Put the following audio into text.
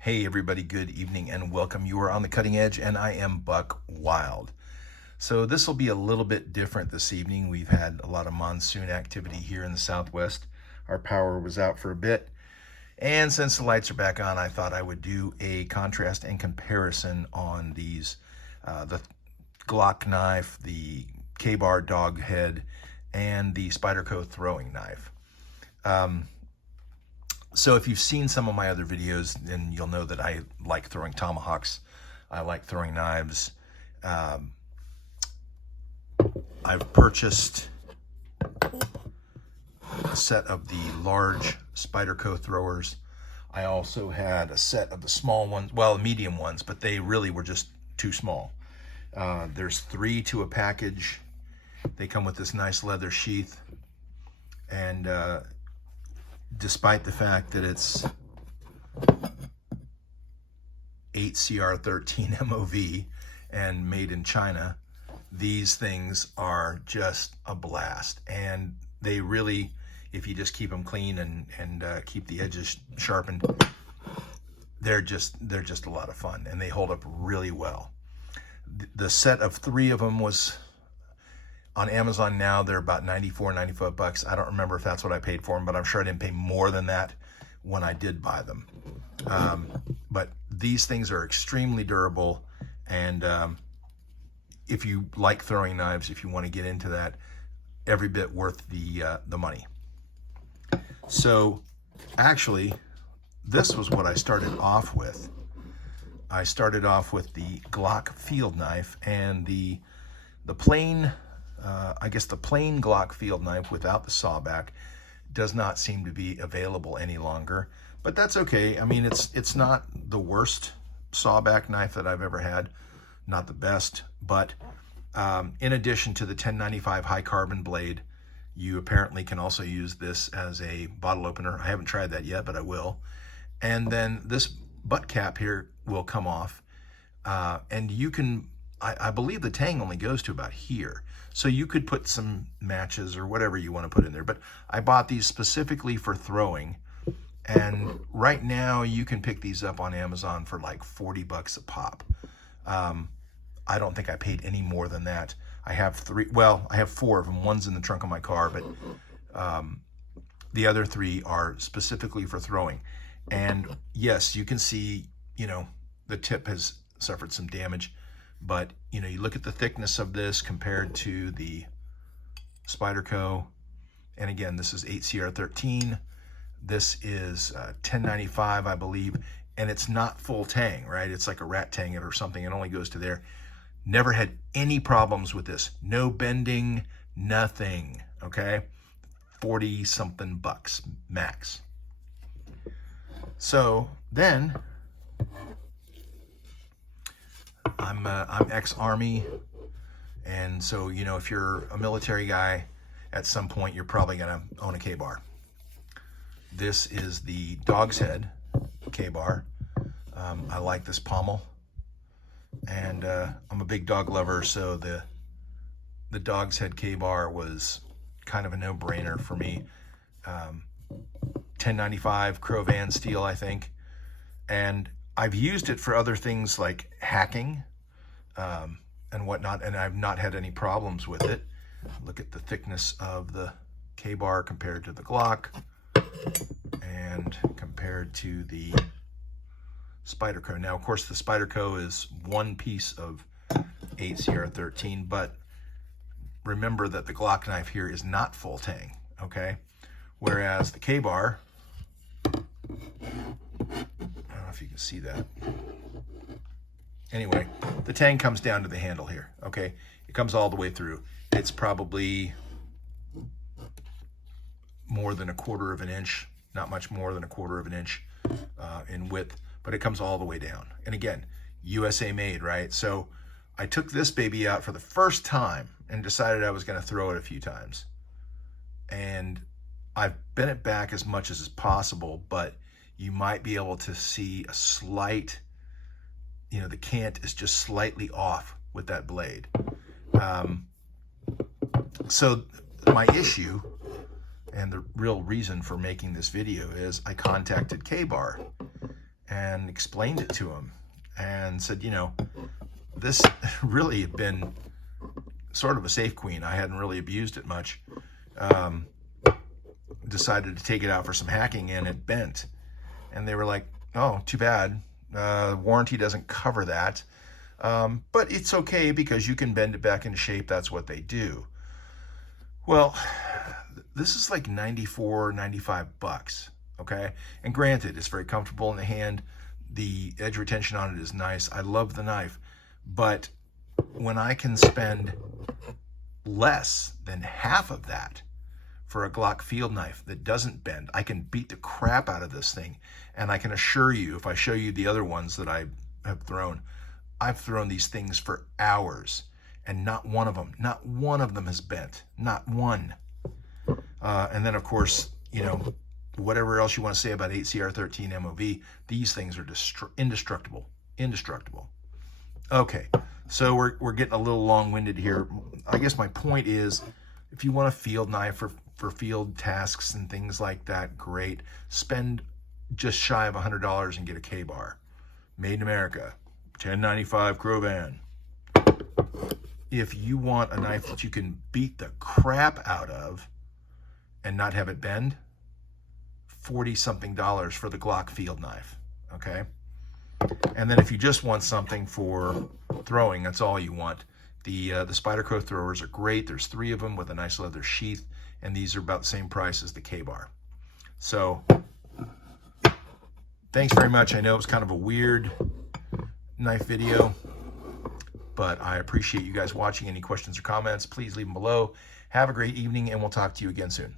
Hey everybody, good evening and welcome. You are on the cutting edge and I am Buck Wild. So this will be a little bit different this evening. We've had a lot of monsoon activity here in the Southwest. Our power was out for a bit. And since the lights are back on, I thought I would do a contrast and comparison on these, the Glock knife, the K-bar dog head, and the Spyderco throwing knife. So if you've seen some of my other videos, then you'll know that I like throwing tomahawks. I like throwing knives. I've purchased a set of the large Spyderco throwers. I also had a set of the small ones, well, medium ones, but they really were just too small. There's 3 to a package. They come with this nice leather sheath, and despite the fact that it's 8CR13 MOV and made in China, these things are just a blast. And they really, if you just keep them clean and keep the edges sharpened, they're just a lot of fun, and they hold up really well. The set of 3 of them was on Amazon now. They're about 95 bucks. I don't remember if that's what I paid for them, but I'm sure I didn't pay more than that when I did buy them. But these things are extremely durable, and if you like throwing knives, if you want to get into that, every bit worth the money. So actually, this was what I started off with. I started off with the Glock field knife, and the plain I guess the plain Glock field knife without the sawback does not seem to be available any longer, but that's okay. I mean, it's not the worst sawback knife that I've ever had, not the best, but in addition to the 1095 high carbon blade, you apparently can also use this as a bottle opener. I haven't tried that yet, but I will. And then this butt cap here will come off, and you can, I believe the tang only goes to about here. So you could put some matches or whatever you want to put in there. But I bought these specifically for throwing. And right now you can pick these up on Amazon for like 40 bucks a pop. I don't think I paid any more than that. I have 4 of them. One's in the trunk of my car, but the other 3 are specifically for throwing. And yes, you can see, the tip has suffered some damage. But, you look at the thickness of this compared to the Spyderco. And again, this is 8CR13. This is 1095, I believe. And it's not full tang, right? It's like a rat tang or something. It only goes to there. Never had any problems with this. No bending, nothing, okay? 40 something bucks max. So then I'm ex-Army, and so, if you're a military guy, at some point you're probably gonna own a K-bar. This is the dog's head K-bar. I like this pommel, and I'm a big dog lover, so the dog's head K-bar was kind of a no-brainer for me. 1095 Crovan steel, I think, and I've used it for other things like hacking and whatnot, and I've not had any problems with it. Look at the thickness of the K-bar compared to the Glock and compared to the Spyderco. Now, of course, the Spyderco is one piece of 8CR13, but remember that the Glock knife here is not full tang, okay? Whereas the K-bar, I don't know if you can see that. Anyway, the tang comes down to the handle here, okay? It comes all the way through. It's probably more than 1/4 of an inch, not much more than 1/4 of an inch in width, but it comes all the way down. And again, USA made, right? So I took this baby out for the first time and decided I was gonna throw it a few times. And I've bent it back as much as is possible, but you might be able to see a slight, the cant is just slightly off with that blade. So my issue and the real reason for making this video is I contacted K-bar, and explained it to him and said, you know, this really had been sort of a safe queen. I hadn't really abused it much. Decided to take it out for some hacking and it bent. And they were like, oh, too bad. Warranty doesn't cover that. But it's okay because you can bend it back into shape. That's what they do. Well, this is like 94, 95 bucks. Okay. And granted, it's very comfortable in the hand. The edge retention on it is nice. I love the knife. But when I can spend less than half of that for a Glock field knife that doesn't bend, I can beat the crap out of this thing. And I can assure you, if I show you the other ones that I have thrown, I've thrown these things for hours and not one of them has bent, not one. And then of course, you know, whatever else you want to say about 8CR13 MOV, these things are indestructible. Okay, so we're getting a little long-winded here. I guess my point is, if you want a field knife for field tasks and things like that, great. Spend just shy of $100 and get a K-bar. Made in America, 1095 Crovan. If you want a knife that you can beat the crap out of and not have it bend, $40-something for the Glock field knife, okay? And then if you just want something for throwing, that's all you want. The Spyderco Throwers are great. There's 3 of them with a nice leather sheath, and these are about the same price as the K-bar. So thanks very much. I know it was kind of a weird knife video, but I appreciate you guys watching. Any questions or comments, please leave them below. Have a great evening, and we'll talk to you again soon.